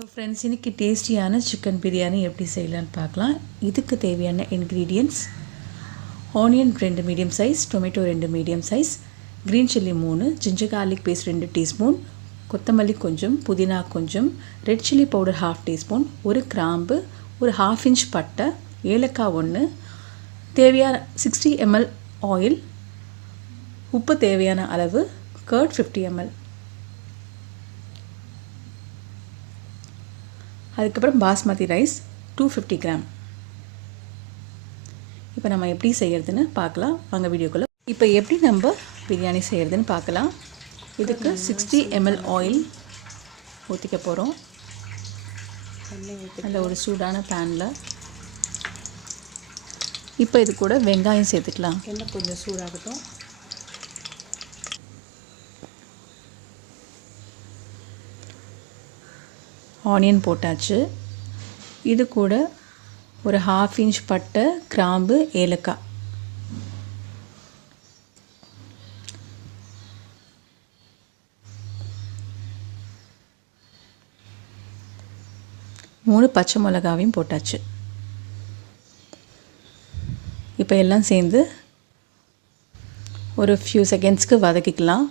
Hello friends, இன்றைக்கி டேஸ்டியான chicken biryani எப்படி செய்யலான்னு பார்க்கலாம். இதுக்கு தேவையான ingredients: onion 2 medium size, tomato 2 medium size, green chilli 3, ginger garlic paste 2 teaspoon, கொத்தமல்லி கொஞ்சம், புதினா கொஞ்சம், ரெட் சில்லி பவுடர் 1/2 டீஸ்பூன், ஒரு கிராம்பு, ஒரு 1/2 இன்ச் பட்டை, ஏலக்காய் 1, தேவையான 60 ml ஆயில், உப்பு தேவையான அளவு, கர்ட் 50 ml. அதுக்கப்புறம் பாஸ்மதி ரைஸ் 250 கிராம். இப்போ நம்ம எப்படி செய்கிறதுன்னு பார்க்கலாம். வாங்க வீடியோக்குள்ளே. இப்போ எப்படி நம்ம பிரியாணி செய்கிறதுன்னு பார்க்கலாம். இதுக்கு 60 ml ஆயில் ஊற்றிக்க போகிறோம். அதில் ஒரு சூடான பேனில் இப்போ இது கூட வெங்காயம் சேர்த்துக்கலாம். எண்ணெய் கொஞ்சம் சூடாகட்டும். ஆனியன் போட்டாச்சு. இது கூட ஒரு 1/2 இன்ச் பட்டை, கிராம்பு, ஏலக்காய், மூணு பச்சை மிளகாவையும் போட்டாச்சு. இப்போ எல்லாம் சேர்ந்து ஒரு ஃபியூ செகண்ட்ஸ்க்கு வதக்கிக்கலாம்.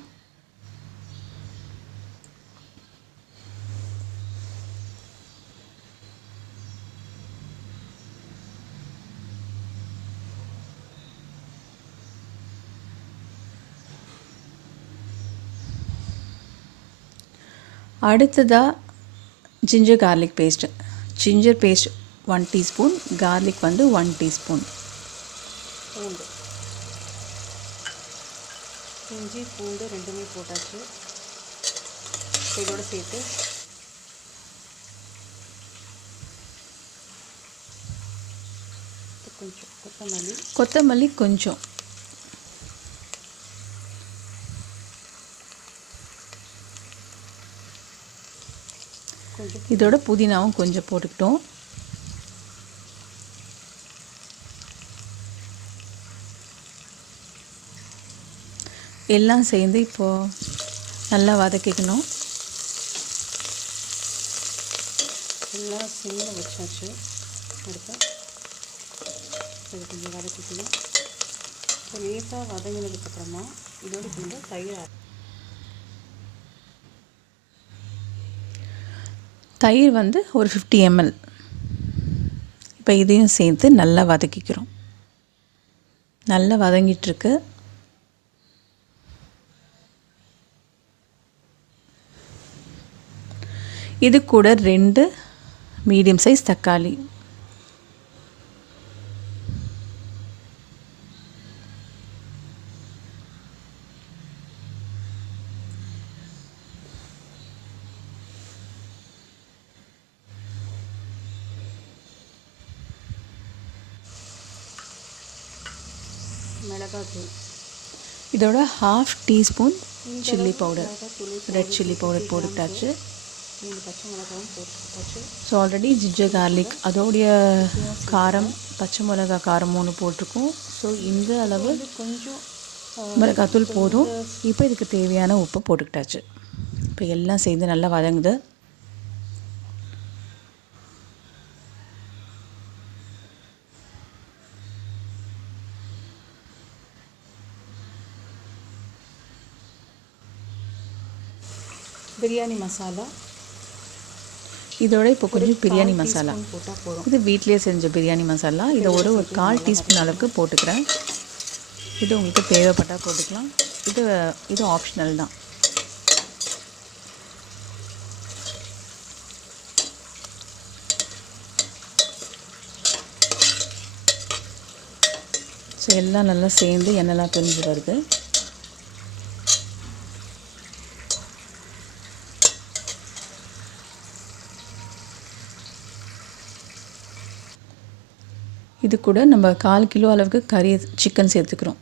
அடுத்ததாக ginger garlic paste. Ginger paste 1 teaspoon, garlic 1 teaspoon. பூண்டு, இஞ்சி பூண்டு ரெண்டுமே போட்டாச்சு. இதோடு சேர்த்து கொஞ்சம் கொத்தமல்லி கொஞ்சம், இதோட புதினாவும் கொஞ்சம் போட்டுக்கிட்டோம். எல்லாம் சேர்ந்து இப்போது நல்லா வதக்கிக்கணும். எல்லாம் சிம்மில் வச்சாச்சு. அடுத்து இது கொஞ்சம் வதக்கிக்கணும். இப்போ லேசாக வதங்கினதுக்கப்புறமா இதோடு கொஞ்சம் தயிர் ஒரு 50 ml. இப்போ இதையும் சேர்த்து நல்லா வதக்கிக்கிறோம். நல்லா வதங்கிட்டுருக்கு. இது கூட 2 மீடியம் சைஸ் தக்காளி, மிளகாத்தூள், இதோட 1/2 teaspoon chilli powder, red chilli powder போட்டுட்டாச்சு. 3 பச்சை மிளகாவும் போட்டுட்டாச்சு. ஸோ ஆல்ரெடி ஜிஞ்சர் கார்லிக் அதோடைய காரம், பச்சை மிளகா காரம் 3 போட்டிருக்கோம். ஸோ இந்த அளவு கொஞ்சம் மிளகாத்தூள் போதும். இப்போ இதுக்கு தேவையான உப்பு போட்டுக்கிட்டாச்சு. இப்போ எல்லாம் சேர்ந்து நல்லா வதங்குது. பிரியாணி மசாலா, இதோட இப்போ கொஞ்சம் பிரியாணி மசாலா, இது வீட்டிலேயே செஞ்ச பிரியாணி மசாலா. இதை ஒரு 1/4 டீஸ்பூன் அளவுக்கு போட்டுக்கிறேன். இது உங்களுக்கு தேவைப்பட்டால் போட்டுக்கலாம். இது ஆப்ஷனல் தான். ஸோ எல்லாம் நல்லா சேர்ந்து எண்ணெய்லாம் பிரிஞ்சு வருது. இது கூட நம்ம 1/4 கிலோ அளவுக்கு சிக்கன் சேர்த்துக்கிறோம்.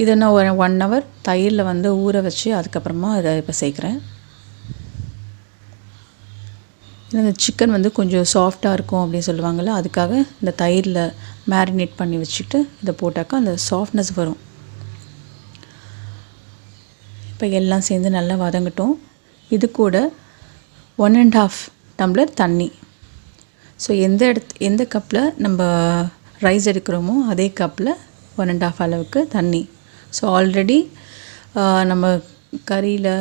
இதை நான் ஒரு 1 hour தயிரில் ஊற வச்சு அதுக்கப்புறமா இதை இப்போ சேர்க்குறேன். இந்த சிக்கன் கொஞ்சம் சாஃப்டாக இருக்கும் அப்படின்னு சொல்லுவாங்கள்ல, அதுக்காக இந்த தயிரில் மேரினேட் பண்ணி வச்சுட்டு இதை போட்டாக்கா அந்த சாஃப்ட்னஸ் வரும். இப்போ எல்லாம் சேர்ந்து நல்லா வதங்கட்டும். இது கூட 1.5 டம்ளர் தண்ணி. ஸோ எந்த கப்பில் நம்ம ரைஸ் எடுக்கிறோமோ அதே கப்பில் 1.5 அளவுக்கு தண்ணி. ஸோ ஆல்ரெடி நம்ம கறியில்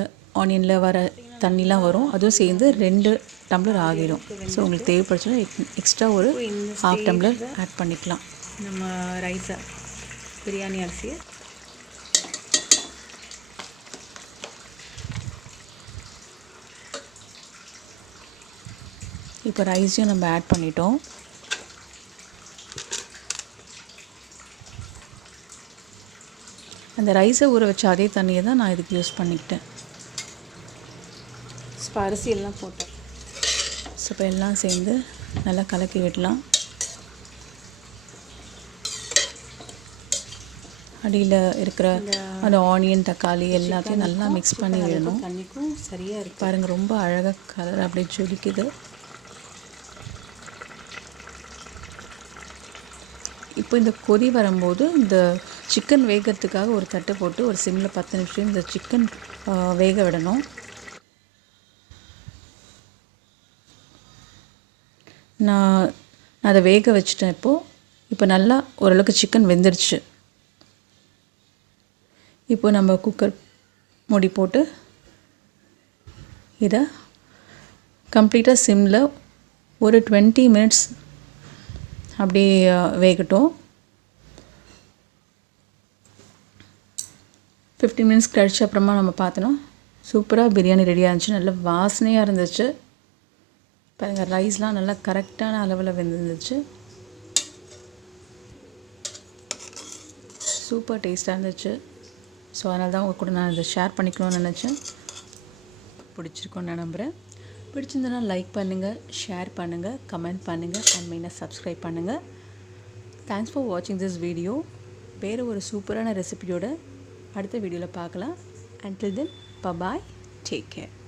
ஆனியனில் வர தண்ணிலாம் வரும், அதுவும் சேர்ந்து 2 டம்ளர் ஆகிடும். ஸோ உங்களுக்கு தேவைப்படுச்சுன்னா எக்ஸ்ட்ரா ஒரு 1/2 டம்ளர் ஆட் பண்ணிக்கலாம். நம்ம ரைஸை பிரியாணி அரிசியை இப்போ ரைஸையும் நம்ம ஆட் பண்ணிட்டோம். அந்த ரைஸை ஊற வச்ச அதே தண்ணியை தான் நான் இதுக்கு யூஸ் பண்ணிக்கிட்டேன். இப்போ அரிசி எல்லாம் போட்டேன். ஸோ இப்போ எல்லாம் சேர்ந்து நல்லா கலக்கி விடலாம். அடியில் இருக்கிற அந்த ஆனியன் தக்காளி எல்லாத்தையும் நல்லா மிக்ஸ் பண்ணி விடணும். தண்ணிக்கும் சரியாக இருக்குது பாருங்கள், ரொம்ப அழகாக கலர் அப்படியே ஜொலிக்குது. இப்போ இந்த கொதி வரும்போது இந்த சிக்கன் வேகிறதுக்காக ஒரு தட்டை போட்டு ஒரு சிம்மில் 10 நிமிஷம் இந்த சிக்கன் வேக விடணும். நான் அதை வேக வச்சிட்டேன். இப்போ நல்லா ஓரளவுக்கு சிக்கன் வெந்துடுச்சு. இப்போ நம்ம குக்கர் மூடி போட்டு இதை கம்ப்ளீட்டாக சிம்மில் ஒரு 20 மினிட்ஸ் அப்படியே வேகட்டும். 15 மினிட்ஸ் கழிச்சு அப்புறமா நம்ம பார்த்தோன்னா சூப்பராக பிரியாணி ரெடியாக இருந்துச்சு. நல்லா வாசனையாக இருந்துச்சு. பாருங்கள், ரைஸ்லாம் நல்லா கரெக்டான அளவில் வெந்துருந்துச்சு. சூப்பர் டேஸ்ட்டாக இருந்துச்சு. ஸோ அதனால தான் உங்கள் கூட நான் இதை ஷேர் பண்ணிக்கணும்னு நினச்சேன். பிடிச்சிருக்கோன்னு நான் நம்புகிறேன். பிடிச்சிருந்தனா லைக் பண்ணுங்கள், ஷேர் பண்ணுங்கள், கமெண்ட் பண்ணுங்கள், அண்ட் மெயினாக சப்ஸ்கிரைப் பண்ணுங்கள். தேங்க்ஸ் ஃபார் வாட்சிங் திஸ் வீடியோ. வேறு ஒரு சூப்பரான ரெசிபியோட அடுத்த வீடியோவில் பார்க்கலாம். Until then, bye-bye. Take care.